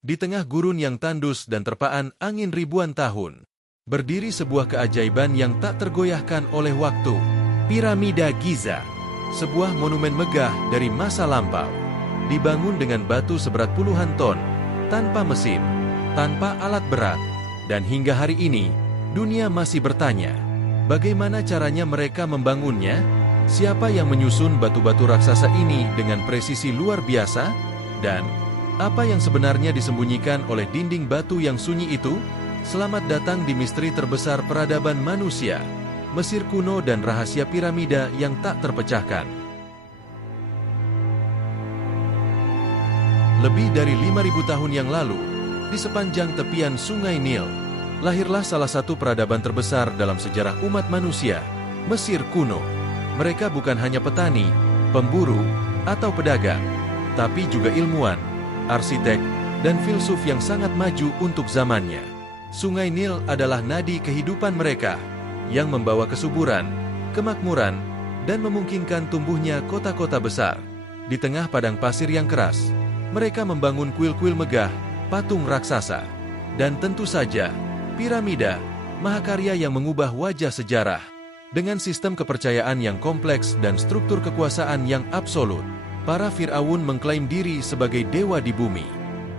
Di tengah gurun yang tandus dan terpaan angin ribuan tahun, berdiri sebuah keajaiban yang tak tergoyahkan oleh waktu. Piramida Giza, sebuah monumen megah dari masa lampau, dibangun dengan batu seberat puluhan ton, tanpa mesin, tanpa alat berat, dan hingga hari ini, dunia masih bertanya, bagaimana caranya mereka membangunnya? Siapa yang menyusun batu-batu raksasa ini dengan presisi luar biasa? Dan apa yang sebenarnya disembunyikan oleh dinding batu yang sunyi itu? Selamat datang di misteri terbesar peradaban manusia, Mesir kuno dan rahasia piramida yang tak terpecahkan. Lebih dari 5.000 tahun yang lalu, di sepanjang tepian Sungai Nil, lahirlah salah satu peradaban terbesar dalam sejarah umat manusia, Mesir kuno. Mereka bukan hanya petani, pemburu, atau pedagang, tapi juga ilmuwan, arsitek, dan filsuf yang sangat maju untuk zamannya. Sungai Nil adalah nadi kehidupan mereka, yang membawa kesuburan, kemakmuran, dan memungkinkan tumbuhnya kota-kota besar. Di tengah padang pasir yang keras, mereka membangun kuil-kuil megah, patung raksasa, dan tentu saja, piramida, mahakarya yang mengubah wajah sejarah. Dengan sistem kepercayaan yang kompleks dan struktur kekuasaan yang absolut, para Fir'aun mengklaim diri sebagai dewa di bumi.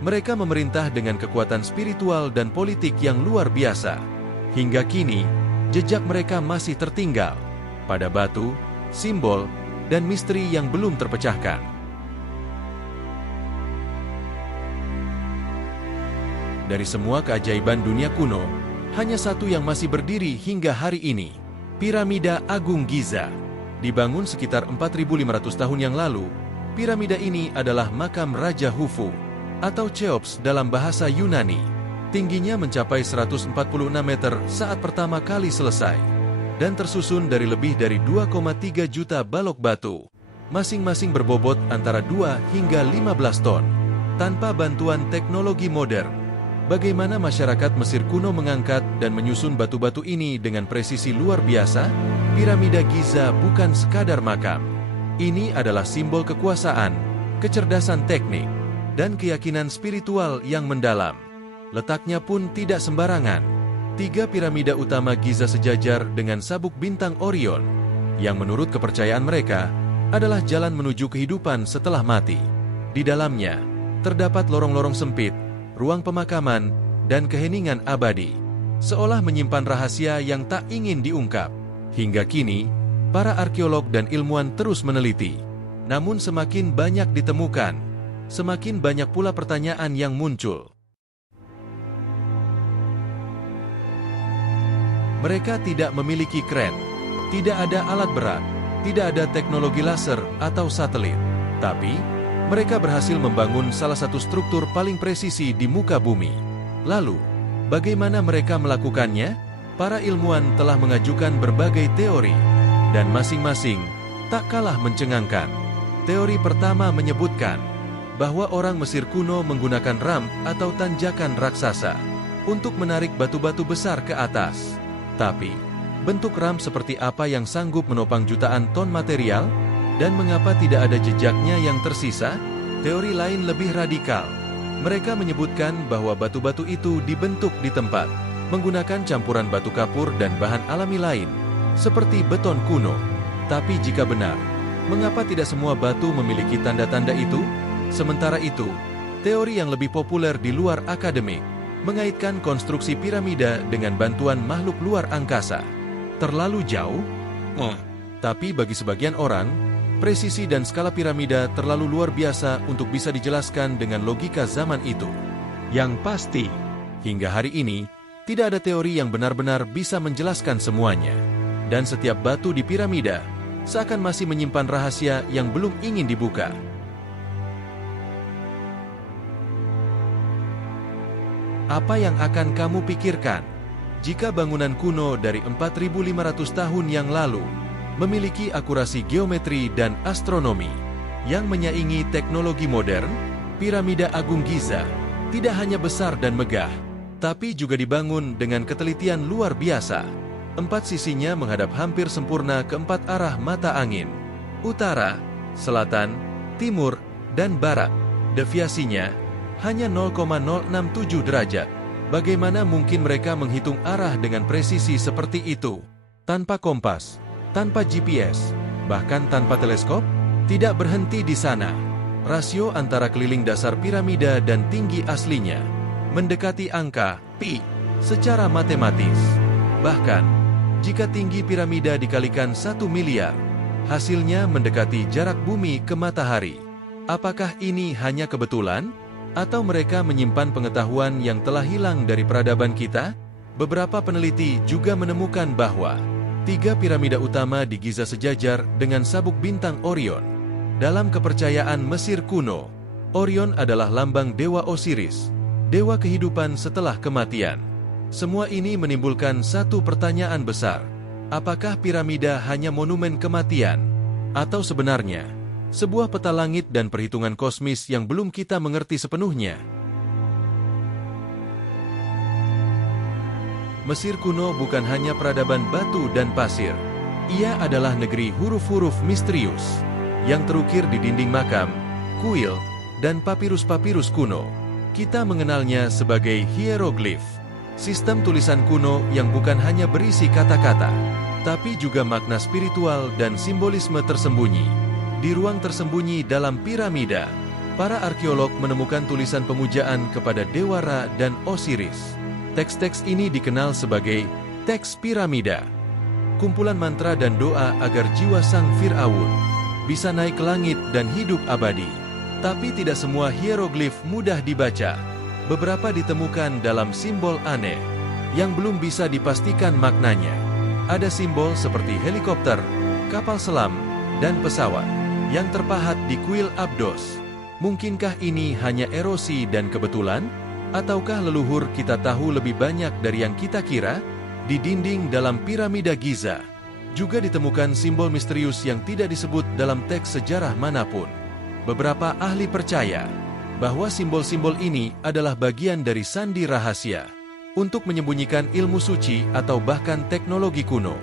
Mereka memerintah dengan kekuatan spiritual dan politik yang luar biasa. Hingga kini, jejak mereka masih tertinggal pada batu, simbol, dan misteri yang belum terpecahkan. Dari semua keajaiban dunia kuno, hanya satu yang masih berdiri hingga hari ini. Piramida Agung Giza. Dibangun sekitar 4.500 tahun yang lalu, piramida ini adalah makam Raja Khufu, atau Cheops dalam bahasa Yunani. Tingginya mencapai 146 meter saat pertama kali selesai, dan tersusun dari lebih dari 2,3 juta balok batu, masing-masing berbobot antara 2 hingga 15 ton. Tanpa bantuan teknologi modern, bagaimana masyarakat Mesir kuno mengangkat dan menyusun batu-batu ini dengan presisi luar biasa? Piramida Giza bukan sekadar makam. Ini adalah simbol kekuasaan, kecerdasan teknik, dan keyakinan spiritual yang mendalam. Letaknya pun tidak sembarangan. 3 piramida utama Giza sejajar dengan sabuk bintang Orion, yang menurut kepercayaan mereka adalah jalan menuju kehidupan setelah mati. Di dalamnya, terdapat lorong-lorong sempit, ruang pemakaman, dan keheningan abadi, seolah menyimpan rahasia yang tak ingin diungkap. Hingga kini, para arkeolog dan ilmuwan terus meneliti. Namun semakin banyak ditemukan, semakin banyak pula pertanyaan yang muncul. Mereka tidak memiliki kren, tidak ada alat berat, tidak ada teknologi laser atau satelit. Tapi, mereka berhasil membangun salah satu struktur paling presisi di muka bumi. Lalu, bagaimana mereka melakukannya? Para ilmuwan telah mengajukan berbagai teori, dan masing-masing tak kalah mencengangkan. Teori pertama menyebutkan bahwa orang Mesir kuno menggunakan ramp atau tanjakan raksasa untuk menarik batu-batu besar ke atas. Tapi, bentuk ramp seperti apa yang sanggup menopang jutaan ton material? Dan mengapa tidak ada jejaknya yang tersisa? Teori lain lebih radikal. Mereka menyebutkan bahwa batu-batu itu dibentuk di tempat, menggunakan campuran batu kapur dan bahan alami lain, seperti beton kuno. Tapi jika benar, mengapa tidak semua batu memiliki tanda-tanda itu? Sementara itu, teori yang lebih populer di luar akademik, mengaitkan konstruksi piramida dengan bantuan makhluk luar angkasa. Terlalu jauh? Tapi bagi sebagian orang, presisi dan skala piramida terlalu luar biasa untuk bisa dijelaskan dengan logika zaman itu. Yang pasti, hingga hari ini, tidak ada teori yang benar-benar bisa menjelaskan semuanya. Dan setiap batu di piramida seakan masih menyimpan rahasia yang belum ingin dibuka. Apa yang akan kamu pikirkan jika bangunan kuno dari 4.500 tahun yang lalu memiliki akurasi geometri dan astronomi yang menyaingi teknologi modern? Piramida Agung Giza tidak hanya besar dan megah, tapi juga dibangun dengan ketelitian luar biasa. 4 sisinya menghadap hampir sempurna ke 4 arah mata angin: utara, selatan, timur, dan barat. Deviasinya hanya 0,067 derajat. Bagaimana mungkin mereka menghitung arah dengan presisi seperti itu? Tanpa kompas, tanpa GPS, bahkan tanpa teleskop? Tidak berhenti di sana. Rasio antara keliling dasar piramida dan tinggi aslinya mendekati angka pi secara matematis. Bahkan, jika tinggi piramida dikalikan 1 miliar, hasilnya mendekati jarak bumi ke matahari. Apakah ini hanya kebetulan? Atau mereka menyimpan pengetahuan yang telah hilang dari peradaban kita? Beberapa peneliti juga menemukan bahwa 3 piramida utama di Giza sejajar dengan sabuk bintang Orion. Dalam kepercayaan Mesir kuno, Orion adalah lambang dewa Osiris, dewa kehidupan setelah kematian. Semua ini menimbulkan satu pertanyaan besar. Apakah piramida hanya monumen kematian? Atau sebenarnya, sebuah peta langit dan perhitungan kosmis yang belum kita mengerti sepenuhnya? Mesir kuno bukan hanya peradaban batu dan pasir. Ia adalah negeri huruf-huruf misterius yang terukir di dinding makam, kuil, dan papirus-papirus kuno. Kita mengenalnya sebagai hieroglif, sistem tulisan kuno yang bukan hanya berisi kata-kata, tapi juga makna spiritual dan simbolisme tersembunyi. Di ruang tersembunyi dalam piramida, para arkeolog menemukan tulisan pemujaan kepada Dewa Ra dan Osiris. Teks-teks ini dikenal sebagai teks piramida, kumpulan mantra dan doa agar jiwa sang Fir'aun bisa naik ke langit dan hidup abadi. Tapi tidak semua hieroglif mudah dibaca. Beberapa ditemukan dalam simbol aneh yang belum bisa dipastikan maknanya. Ada simbol seperti helikopter, kapal selam, dan pesawat yang terpahat di kuil Abdos. Mungkinkah ini hanya erosi dan kebetulan? Ataukah leluhur kita tahu lebih banyak dari yang kita kira? Di dinding dalam piramida Giza juga ditemukan simbol misterius yang tidak disebut dalam teks sejarah manapun. Beberapa ahli percaya bahwa simbol-simbol ini adalah bagian dari sandi rahasia untuk menyembunyikan ilmu suci atau bahkan teknologi kuno.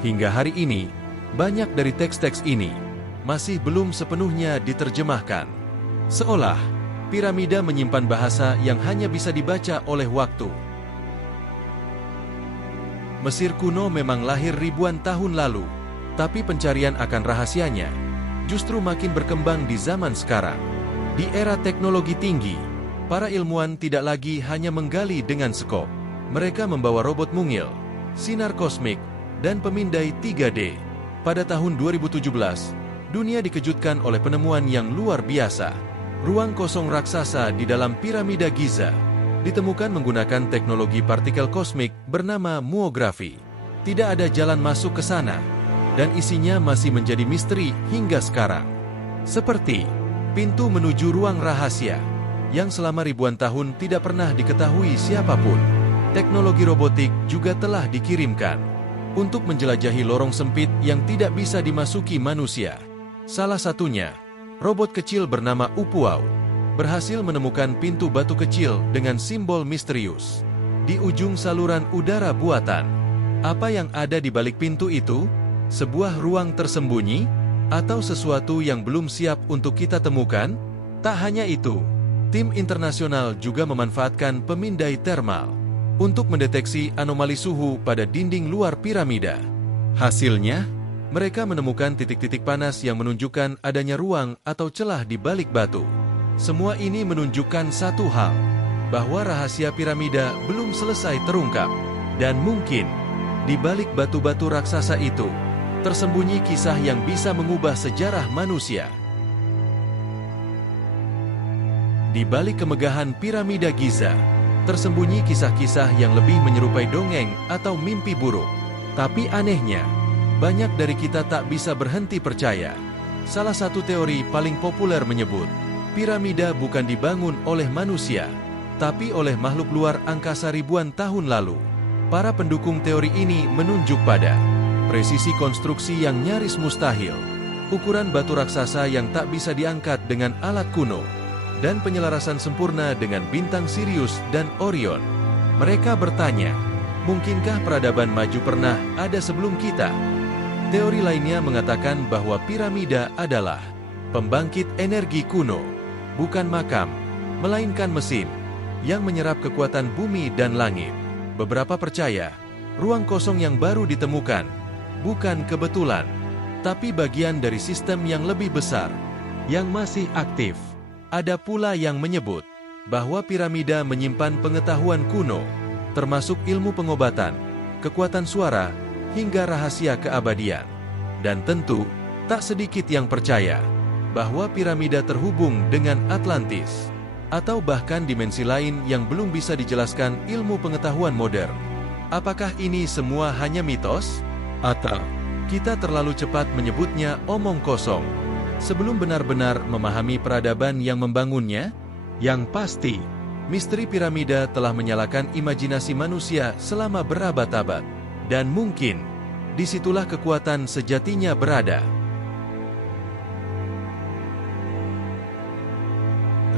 Hingga hari ini, banyak dari teks-teks ini masih belum sepenuhnya diterjemahkan. Seolah piramida menyimpan bahasa yang hanya bisa dibaca oleh waktu. Mesir kuno memang lahir ribuan tahun lalu, tapi pencarian akan rahasianya justru makin berkembang di zaman sekarang. Di era teknologi tinggi, para ilmuwan tidak lagi hanya menggali dengan skop. Mereka membawa robot mungil, sinar kosmik, dan pemindai 3D. Pada tahun 2017, dunia dikejutkan oleh penemuan yang luar biasa. Ruang kosong raksasa di dalam piramida Giza ditemukan menggunakan teknologi partikel kosmik bernama muografi. Tidak ada jalan masuk ke sana, dan isinya masih menjadi misteri hingga sekarang. Seperti pintu menuju ruang rahasia, yang selama ribuan tahun tidak pernah diketahui siapapun. Teknologi robotik juga telah dikirimkan untuk menjelajahi lorong sempit yang tidak bisa dimasuki manusia. Salah satunya, robot kecil bernama Upuau, berhasil menemukan pintu batu kecil dengan simbol misterius di ujung saluran udara buatan. Apa yang ada di balik pintu itu? Sebuah ruang tersembunyi? Atau sesuatu yang belum siap untuk kita temukan? Tak hanya itu, tim internasional juga memanfaatkan pemindai termal untuk mendeteksi anomali suhu pada dinding luar piramida. Hasilnya, mereka menemukan titik-titik panas yang menunjukkan adanya ruang atau celah di balik batu. Semua ini menunjukkan satu hal, bahwa rahasia piramida belum selesai terungkap. Dan mungkin, di balik batu-batu raksasa itu, tersembunyi kisah yang bisa mengubah sejarah manusia. Di balik kemegahan piramida Giza, tersembunyi kisah-kisah yang lebih menyerupai dongeng atau mimpi buruk. Tapi anehnya, banyak dari kita tak bisa berhenti percaya. Salah satu teori paling populer menyebut, piramida bukan dibangun oleh manusia, tapi oleh makhluk luar angkasa ribuan tahun lalu. Para pendukung teori ini menunjuk pada presisi konstruksi yang nyaris mustahil, ukuran batu raksasa yang tak bisa diangkat dengan alat kuno, dan penyelarasan sempurna dengan bintang Sirius dan Orion. Mereka bertanya, mungkinkah peradaban maju pernah ada sebelum kita? Teori lainnya mengatakan bahwa piramida adalah pembangkit energi kuno, bukan makam, melainkan mesin yang menyerap kekuatan bumi dan langit. Beberapa percaya, ruang kosong yang baru ditemukan bukan kebetulan, tapi bagian dari sistem yang lebih besar, yang masih aktif. Ada pula yang menyebut bahwa piramida menyimpan pengetahuan kuno, termasuk ilmu pengobatan, kekuatan suara, hingga rahasia keabadian. Dan tentu, tak sedikit yang percaya bahwa piramida terhubung dengan Atlantis, atau bahkan dimensi lain yang belum bisa dijelaskan ilmu pengetahuan modern. Apakah ini semua hanya mitos? Atau kita terlalu cepat menyebutnya omong kosong, sebelum benar-benar memahami peradaban yang membangunnya? Yang pasti, misteri piramida telah menyalakan imajinasi manusia selama berabad-abad. Dan mungkin, disitulah kekuatan sejatinya berada.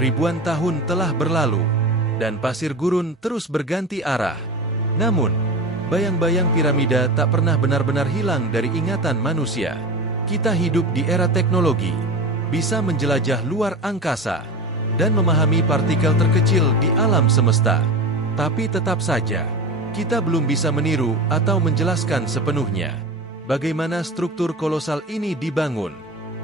Ribuan tahun telah berlalu, dan pasir gurun terus berganti arah. Namun, bayang-bayang piramida tak pernah benar-benar hilang dari ingatan manusia. Kita hidup di era teknologi, bisa menjelajah luar angkasa, dan memahami partikel terkecil di alam semesta. Tapi tetap saja, kita belum bisa meniru atau menjelaskan sepenuhnya bagaimana struktur kolosal ini dibangun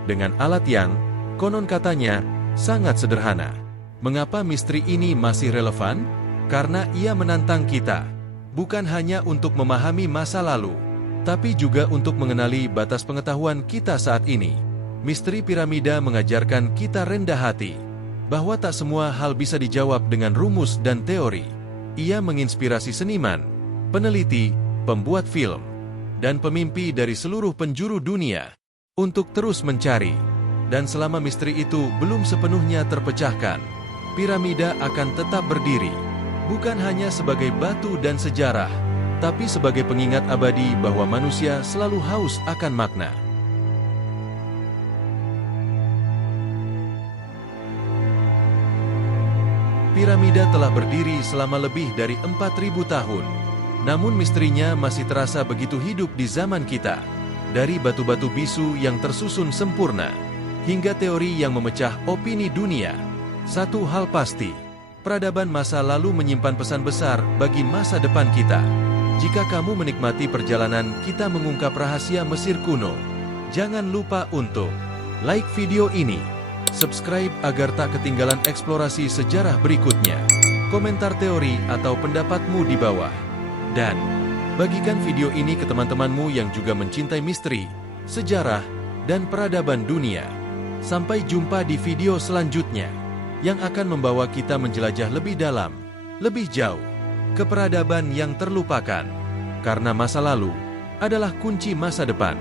dengan alat yang, konon katanya, sangat sederhana. Mengapa misteri ini masih relevan? Karena ia menantang kita, bukan hanya untuk memahami masa lalu, tapi juga untuk mengenali batas pengetahuan kita saat ini. Misteri piramida mengajarkan kita rendah hati, bahwa tak semua hal bisa dijawab dengan rumus dan teori. Ia menginspirasi seniman, peneliti, pembuat film, dan pemimpi dari seluruh penjuru dunia untuk terus mencari. Dan selama misteri itu belum sepenuhnya terpecahkan, piramida akan tetap berdiri, bukan hanya sebagai batu dan sejarah, tapi sebagai pengingat abadi bahwa manusia selalu haus akan makna. Piramida telah berdiri selama lebih dari 4.000 tahun, namun misterinya masih terasa begitu hidup di zaman kita. Dari batu-batu bisu yang tersusun sempurna, hingga teori yang memecah opini dunia, satu hal pasti, peradaban masa lalu menyimpan pesan besar bagi masa depan kita. Jika kamu menikmati perjalanan kita mengungkap rahasia Mesir kuno, jangan lupa untuk like video ini, subscribe agar tak ketinggalan eksplorasi sejarah berikutnya, komentar teori atau pendapatmu di bawah, dan bagikan video ini ke teman-temanmu yang juga mencintai misteri, sejarah, dan peradaban dunia. Sampai jumpa di video selanjutnya, yang akan membawa kita menjelajah lebih dalam, lebih jauh, ke peradaban yang terlupakan. Karena masa lalu adalah kunci masa depan.